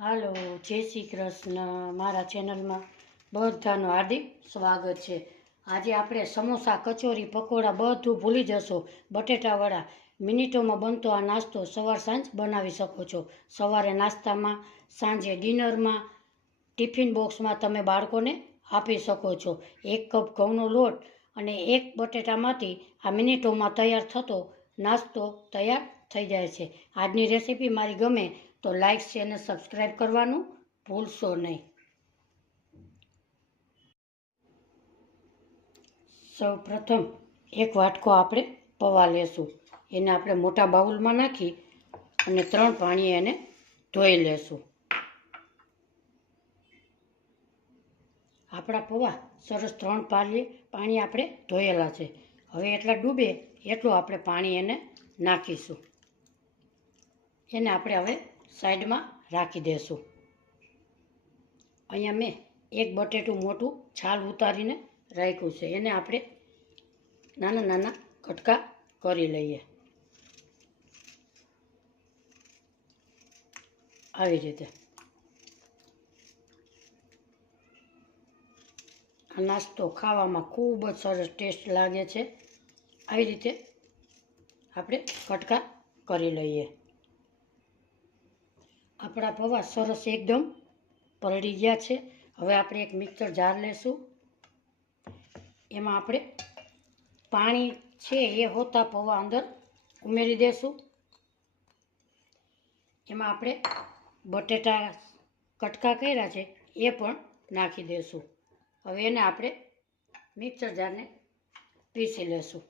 હાલો, જય શ્રી કૃષ્ણ. મારા ચેનલમાં બધાનું હાર્દિક સ્વાગત છે. આજે આપણે સમોસા, કચોરી, પકોડા બધું ભૂલી જશો. બટેટાવડા મિનિટોમાં બનતો આ નાસ્તો સવાર સાંજ બનાવી શકો છો. સવારે નાસ્તામાં, સાંજે ડિનરમાં, ટિફિન બોક્સમાં તમે બાળકોને આપી શકો છો. એક કપ ઘઉંનો લોટ અને એક બટેટામાંથી આ મિનિટોમાં તૈયાર થતો નાસ્તો તૈયાર થઈ જાય છે. આજની રેસીપી મારી ગમે તો લાઈક શેર અને સબસ્ક્રાઈબ કરવાનું ભૂલશો નહીં. સૌ પ્રથમ એક વાટકો આપણે પૌવા લેશું. એને આપણે મોટા બાઉલમાં નાખી અને ત્રણ પાણી એને ધોઈ લેશું. આપણા પૌવા સરસ ત્રણ પાલી, પાણી આપણે ધોયેલા છે. હવે એટલા ડૂબે એટલું આપણે પાણી એને નાખીશું. એને આપણે હવે સાઈડમાં રાખી દેશું. અહીંયા મેં એક બટેટું મોટું છાલ ઉતારીને રાખ્યું છે. એને આપણે નાના નાના કટકા કરી લઈએ. આવી રીતે. આ નાસ્તો ખાવામાં ખૂબ જ સરસ ટેસ્ટ લાગે છે. આવી રીતે આપણે કટકા કરી લઈએ. આપણા પૌવા સરસ એકદમ પલળી ગયા છે. હવે આપણે એક મિક્સર જાર લેશું. એમાં આપણે પાણી છે એ હોતા પૌવા અંદર ઉમેરી દેશું. એમાં આપણે બટેટા કટકા કર્યા છે એ પણ નાખી દેશું. હવે એને આપણે મિક્સર જારને પીસી લેશું.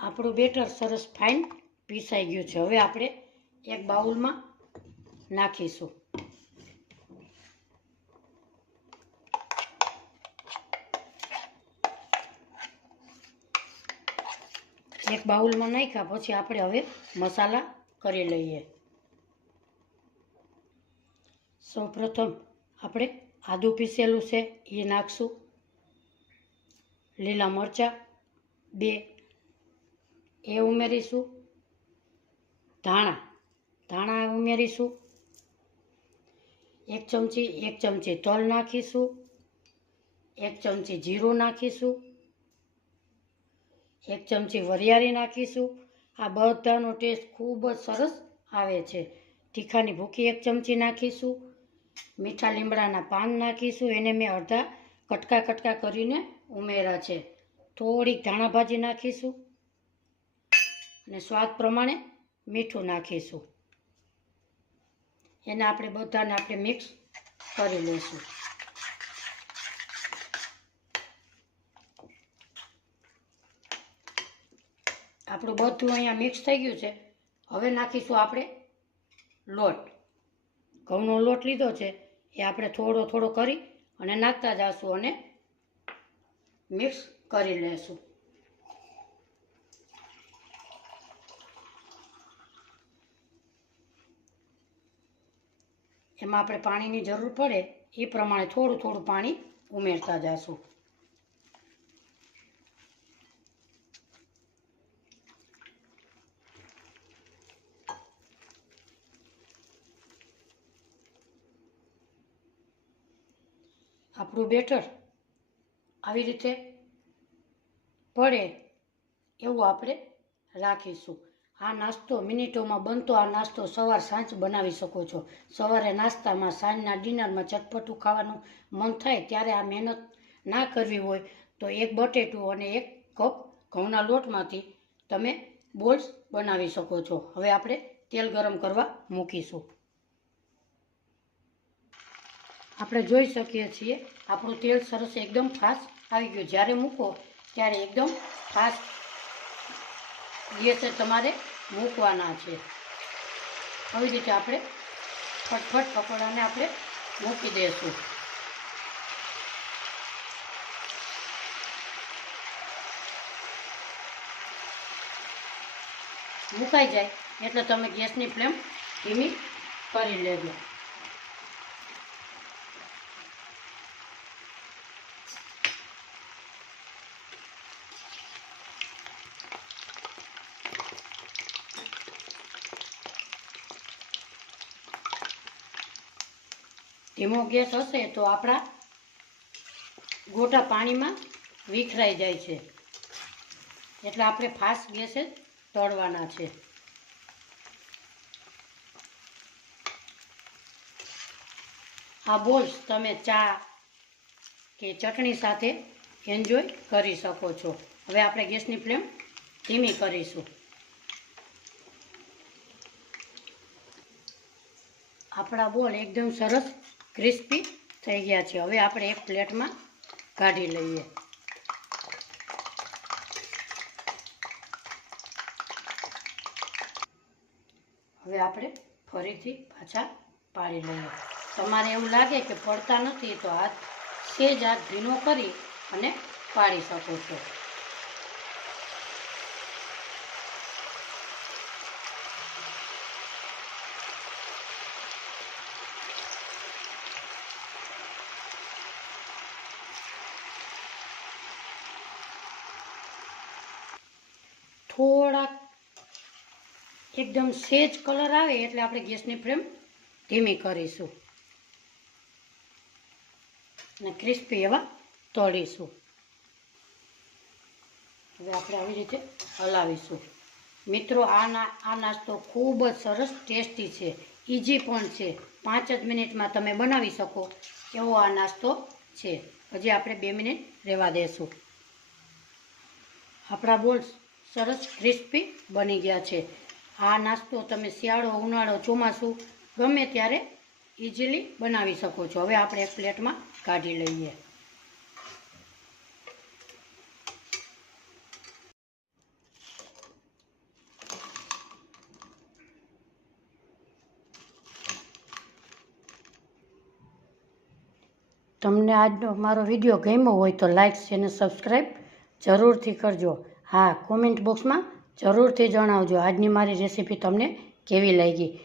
આપણું બેટર સરસ ફાઇન પીસાઈ ગયું છે. હવે આપણે એક બાઉલમાં નાખીશું. એક બાઉલમાં નાખ્યા પછી આપણે હવે મસાલા કરી લઈએ. સૌ પ્રથમ આપણે આદું પીસેલું છે, એ નાખશું. લીલા મરચાં, બે એ ઉમેરીશું. ધાણા. ધાણા ઉમેરીશું. એક ચમચી એક ચમચી તલ નાખીશું. એક ચમચી જીરું નાખીશું. એક ચમચી વરિયાળી નાખીશું. આ બધાનો ટેસ્ટ ખૂબ જ સરસ આવે છે. તીખાની ભૂકી એક ચમચી નાખીશું. મીઠા લીમડાના પાન નાખીશું. એને મેં અડધા કટકા કટકા કરીને ઉમેર્યા છે. થોડીક ધાણા ભાજી નાખીશું. અને સ્વાદ પ્રમાણે મીઠું નાખીશું. એને આપણે બધાને આપણે મિક્સ કરી લઈશું આપણું બધું અહીંયા મિક્સ થઈ ગયું છે. હવે નાખીશું આપણે લોટ. ઘઉંનો લોટ લીધો છે, એ આપણે થોડો થોડો કરી અને નાખતા જશું અને મિક્સ કરી લેશું. એમાં આપણે પાણીની જરૂર પડે, એ પ્રમાણે થોડું થોડું પાણી ઉમેરતા જશું. આપણું બેટર આવી રીતે પડે એવું આપણે રાખીશું. આ નાસ્તો મિનિટોમાં બનતો આ નાસ્તો સવાર સાંજ બનાવી શકો છો. સવારે નાસ્તામાં સાંજના ડિનરમાં ચટપટું ખાવાનું મન થાય ત્યારે આ મહેનત ના કરવી હોય તો એક બટેટું અને એક કપ ઘઉંના લોટમાંથી તમે બોલ્સ બનાવી શકો છો. હવે આપણે તેલ ગરમ કરવા મૂકીશું. આપણે જોઈ શકીએ છીએ આપણું તેલ સરસ એકદમ ફાસ્ટ આવી ગયું. જ્યારે મૂકો ત્યારે એકદમ ફાસ્ટ ગેસે તમારે મૂકવાના છે. આવી રીતે આપણે ફટફટ પકોડાને આપણે મૂકી દઈશું મુકાઈ જાય એટલે તમે ગેસની ફ્લેમ ધીમી કરી લેજો. ધીમો ગેસ હશે તો આપણા ગોટા પાણીમાં વિખરાઈ જાય છે. એટલે આપણે ફાસ્ટ ગેસે તળવાના છે. આ બોલ્સ તમે ચા કે ચટણી સાથે એન્જોય કરી શકો છો. હવે આપણે ગેસની ફ્લેમ ધીમી કરીશું. આપણા બોલ એકદમ સરસ ક્રિસ્પી થઈ ગયા છે. હવે આપણે એક પ્લેટમાં કાઢી લઈએ. હવે આપણે ફરીથી પાછા પાડી લઈએ. તમારે એવું લાગે કે પડતા નથી, તો હાથ સેજ હાથ ભીનો કરી અને પાડી શકો છો. થોડાક એકદમ સેજ કલર આવે એટલે આપણે ગેસની ફ્લેમ ધીમી કરીશું. અને ક્રિસ્પી એવા તળીશું. હવે આપણે આવી રીતે હલાવીશું. મિત્રો આ આ નાસ્તો ખૂબ જ સરસ ટેસ્ટી છે. ઇઝી પણ છે. પાંચ જ મિનિટમાં તમે બનાવી શકો એવો આ નાસ્તો છે. હજી આપણે બે મિનિટ રહેવા દેશું. આપણા બોલ્સ સરસ ક્રિસ્પી બની ગયા છે. આ નાસ્તો તમે શિયાળો ઉનાળો ચોમાસું ગમે ત્યારે ઇઝીલી બનાવી શકો છો. હવે આપણે એક પ્લેટમાં કાઢી લઈએ. તમને આજનો મારો વીડિયો ગમ્યો હોય તો લાઇક અને સબસ્ક્રાઈબ જરૂરથી કરજો. હા કોમેન્ટ બોક્સમાં જરૂરથી જણાવજો. આજની મારી રેસીપી તમને કેવી લાગી?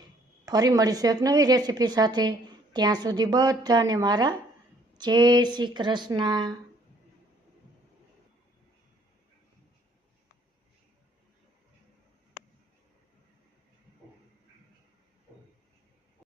ફરી મળીશું એક નવી રેસીપી સાથે. ત્યાં સુધી બધાને મારા જય શ્રી કૃષ્ણ.